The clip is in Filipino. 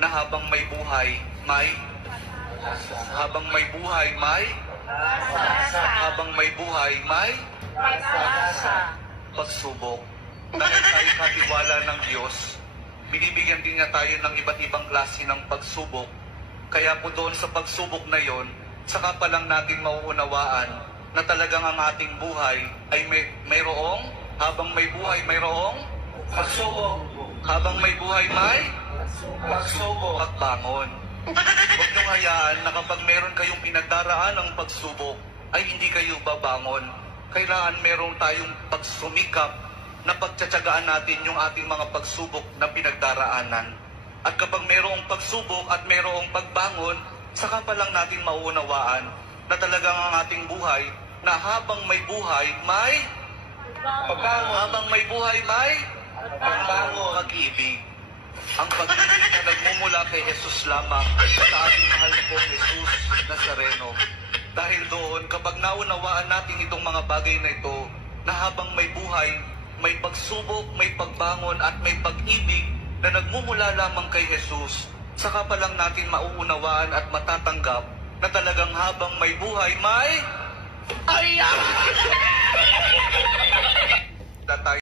na habang may buhay, may pagsubok. Dahil tayo katiwala ng Diyos, binibigyan din niya tayo ng iba't ibang klase ng pagsubok. Kaya po doon sa pagsubok na yon, saka pa lang natin mauunawaan na talagang ang ating buhay ay mayroong, habang may buhay mayroong pagsubok. Habang may buhay may pagsubok at bangon. Huwag niyong hayaan na kapag meron kayong pinagdaraan ng pagsubok, ay hindi kayo babangon. Kailangan meron tayong pagsumikap na pagtsatsagaan natin yung ating mga pagsubok na pinagdaraanan. At kapag mayroong pagsubok at mayroong pagbangon, saka pa lang natin mauunawaan na talagang ang ating buhay na habang may buhay, may pagbangon. Habang may buhay, may pagbangon. Pag-ibig. Ang pag-ibig na nagmumula kay Jesus lamang sa ating mahal na pong Jesus Nazareno. Dahil doon, kapag naunawaan natin itong mga bagay na ito, na habang may buhay, may pagsubok, may pagbangon at may pag-ibig na nagmumula lamang kay Jesus, saka pa lang natin mauunawaan at matatanggap na talagang habang may buhay, may